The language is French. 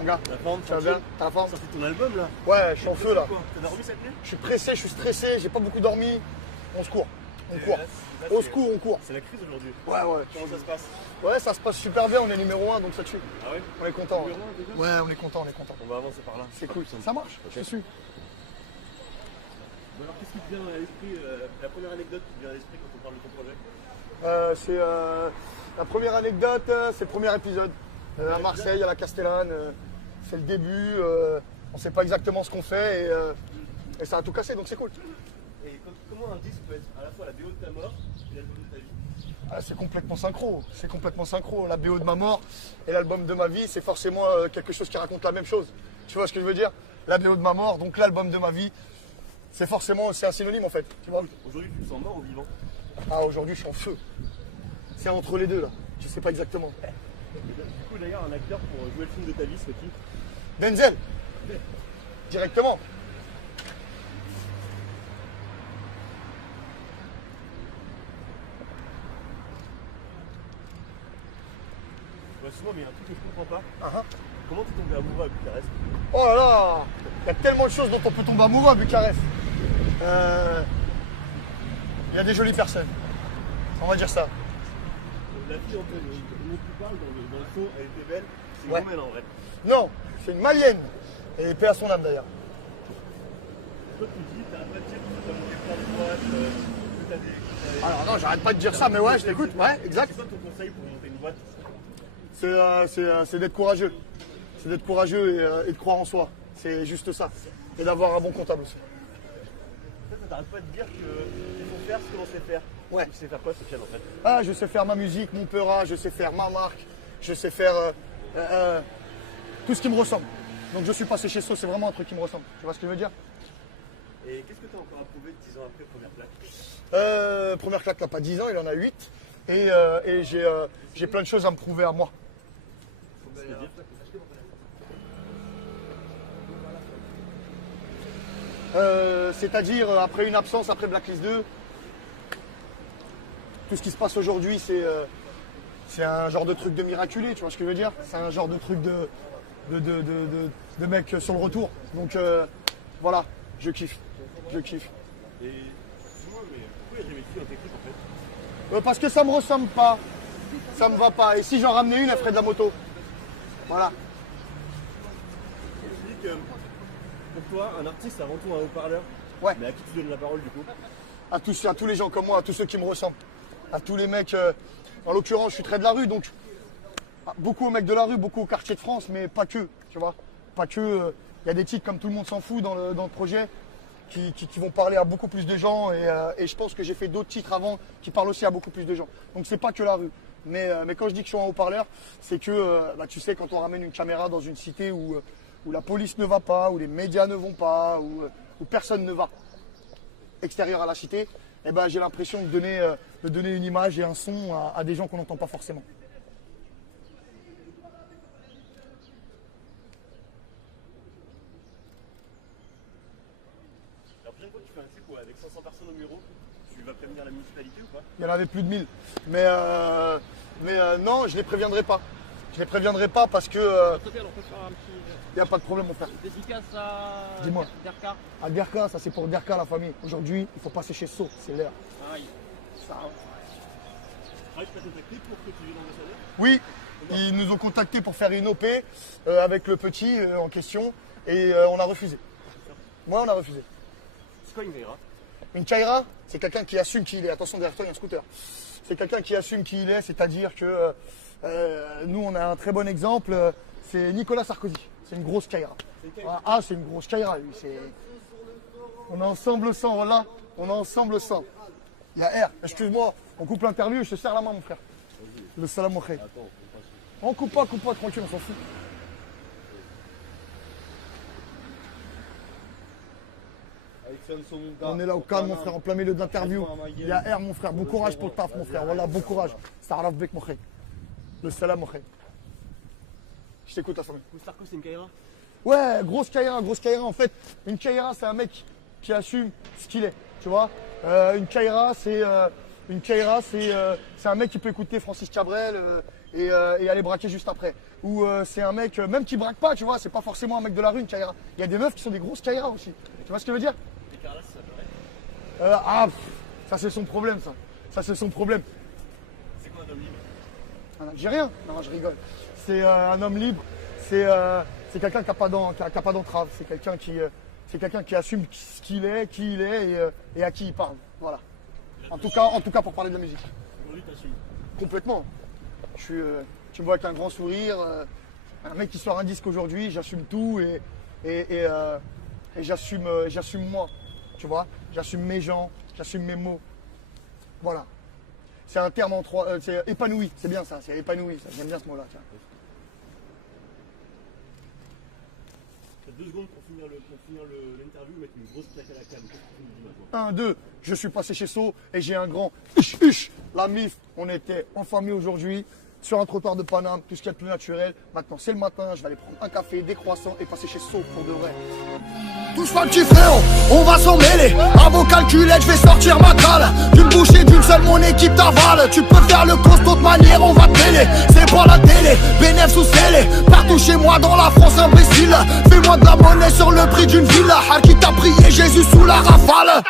mon gars. La forme, Tu vas bien? T'as la forme? sorti ton album là. Ouais, je suis en feu là. T'as dormi cette nuit? Je suis pressé, je suis stressé, j'ai pas beaucoup dormi. On se court. On court. Là, Au c'est- secours, on court. C'est la crise aujourd'hui. Ouais, ouais. Comment ça se passe? Ouais, ça se passe super bien, on est numéro 1 donc ça tue. Ah ouais? On est content. Numéro un, déjà? Ouais, on est content, on est content. On va avancer par là. C'est cool. Plus simple. Ça marche, je te suis. Bon, alors qu'est-ce qui te vient à l'esprit, la première anecdote qui te vient à l'esprit quand on parle de ton projet? C'est la première anecdote, c'est le premier épisode. À Marseille, à la Castellane. C'est le début. On sait pas exactement ce qu'on fait et ça a tout cassé donc c'est cool. Et comment un disque peut être à la fois la BO de ta mort et l'album de ta vie? Ah, c'est complètement synchro. C'est complètement synchro. La BO de ma mort et l'album de ma vie, c'est forcément quelque chose qui raconte la même chose. Tu vois ce que je veux dire? La BO de ma mort, donc l'album de ma vie, c'est forcément, c'est un synonyme en fait. Tu vois? Aujourd'hui, tu te sens mort ou vivant? Ah, aujourd'hui, je suis en feu. C'est entre les deux là. Je sais pas exactement. Du coup, d'ailleurs, un acteur pour jouer le film de ta vie, c'est qui? Denzel. Directement. Ouais, souvent, mais il y a un truc que je comprends pas. Ah, ah. Comment tu tombes amoureux à Bucarest? Oh là là, il y a tellement de choses dont on peut tomber amoureux à Bucarest. Il y a des jolies personnes. On va dire ça. La fille dont tu parles dans le son, elle était belle. C'est une Ouais. roumaine en vrai. Non, c'est une malienne. Et paix à son âme d'ailleurs. Toi, tu dis, t'as pas de dire que t'as monté plein de boîtes, que t'as des. Alors non, j'arrête pas de dire ça, mais ouais, je t'écoute. Ouais, exact. C'est quoi ton conseil pour monter une boîte? C'est d'être courageux. C'est d'être courageux et de croire en soi. C'est juste ça. Et d'avoir un bon comptable aussi. T'arrêtes pas de dire qu'il faut faire ce que l'on sait faire. Ouais. Tu sais faire quoi, Sofiane, en fait? Ah, je sais faire ma musique, mon peura, je sais faire ma marque, je sais faire tout ce qui me ressemble. Donc je suis passé chez So, c'est vraiment un truc qui me ressemble. Tu vois ce que je veux dire? Et qu'est-ce que t'as encore à prouver 10 ans après, première plaque? Première claque, il n'a pas 10 ans, il en a 8. Et j'ai plein de choses à me prouver à moi. C'est-à-dire, après une absence, après Blacklist 2, tout ce qui se passe aujourd'hui, c'est un genre de truc de miraculé, tu vois ce que je veux dire? C'est un genre de truc de mec sur le retour. Donc voilà, je kiffe. Je kiffe. Et dis-moi, mais pourquoi il y a jamais de filles en technique en fait? Parce que ça me ressemble pas. Ça me va pas. Et si j'en ramenais une, elle ferait de la moto. Voilà. Tu dis que pour toi, un artiste, c'est avant tout un haut-parleur. Ouais. Mais à qui tu donnes la parole du coup? À tous les gens comme moi, à tous ceux qui me ressemblent. À tous les mecs. En l'occurrence, je suis très de la rue, donc beaucoup aux mecs de la rue, beaucoup au quartier de France, mais pas que. Tu vois? Pas que. Il y a des titres comme Tout le monde s'en fout dans le projet qui vont parler à beaucoup plus de gens. Et je pense que j'ai fait d'autres titres avant qui parlent aussi à beaucoup plus de gens. Donc c'est pas que la rue. Mais quand je dis que je suis un haut-parleur, c'est que tu sais, quand on ramène une caméra dans une cité où la police ne va pas, où les médias ne vont pas, où personne ne va extérieur à la cité, eh ben, j'ai l'impression de donner une image et un son à des gens qu'on n'entend pas forcément. La prochaine fois que tu fais un clip avec 500 personnes au bureau, tu vas prévenir la municipalité ou pas? Il y en avait plus de 1000. Mais non, je ne les préviendrai pas. Je ne les préviendrai pas parce que Sofiane, on peut faire un petit il n'y a pas de problème, mon frère. dédicace à Dis-moi. Derka. À Derka, ça c'est pour Derka, la famille. Aujourd'hui, il faut passer chez So, c'est l'heure. Aïe. Ça. Ah, je peux contacter pour que tu viennes ambassadeur? Oui, ils nous ont contactés pour faire une OP avec le petit en question et on a refusé. Moi, on a refusé. C'est quoi une Vera? Une Kaira, c'est quelqu'un qui assume qui il est. Attention, derrière toi, il y a un scooter. C'est quelqu'un qui assume qui il est, c'est-à-dire que nous, on a un très bon exemple, c'est Nicolas Sarkozy. C'est une grosse Kaira. Ah, c'est une grosse Kaira, lui. On est ensemble sans, voilà. On est ensemble sans. Il y a R. Excuse-moi, on coupe l'interview, je te serre la main, mon frère. Le salam au khair. On coupe pas, tranquille, on s'en fout. On est là au calme, mon frère, en plein milieu de l'interview. Il y a R, mon frère. Bon courage pour le taf, mon frère. Voilà, bon courage. Staraf bek, mon frère. Le salam, mon frère. Je t'écoute, la famille. Sarko, c'est une Kaira? Ouais, grosse Kaira, grosse Kaira. En fait, une Kaira, c'est un mec qui assume ce qu'il est. Tu vois? Une Kaira, c'est un mec qui peut écouter Francis Cabrel, et aller braquer juste après. Ou c'est un mec, même qui braque pas, tu vois, c'est pas forcément un mec de la rue, une Kaira. Il y a des meufs qui sont des grosses Kaira aussi. Tu vois ce que je veux dire? Les Carlas, ça devrait. Ça c'est son problème, ça. Ça c'est son problème. C'est quoi un homme libre? Un Algérien? Non, je rigole. C'est un homme libre. C'est quelqu'un qui n'a pas d'entrave. C'est quelqu'un qui assume ce qu'il est, qui il est et à qui il parle. Voilà. En tout cas pour parler de la musique. Aujourd'hui, t'assumes. Complètement. Tu me vois avec un grand sourire. Un mec qui sort un disque aujourd'hui, j'assume tout et j'assume moi. Tu vois? J'assume mes gens, j'assume mes mots. Voilà. C'est un terme en trois. C'est épanoui, c'est bien ça, c'est épanoui. J'aime bien ce mot-là. Tiens. T'as 2 secondes pour finir l'interview, mettre une grosse claque à la cam. Qu'est-ce que tu nous dis maintenant? 1, 2, je suis passé chez So et j'ai un grand huch. La MIF, on était en famille aujourd'hui, sur un trottoir de Paname, tout ce qu'il y a de plus naturel. Maintenant, c'est le matin, je vais aller prendre un café, des croissants et passer chez So pour de vrai. Touche pas petit frérot, on va s'en mêler. À vos calculettes, je vais sortir ma cale. D'une bouchée, d'une seule, mon équipe t'avale. Tu peux faire le costaud de manière, on va te mêler. C'est pas la télé, bénéf sous scellé. Partout chez moi dans la France, imbécile. Fais-moi de la monnaie sur le prix d'une villa. Qui t'a prié Jésus sous la rafale.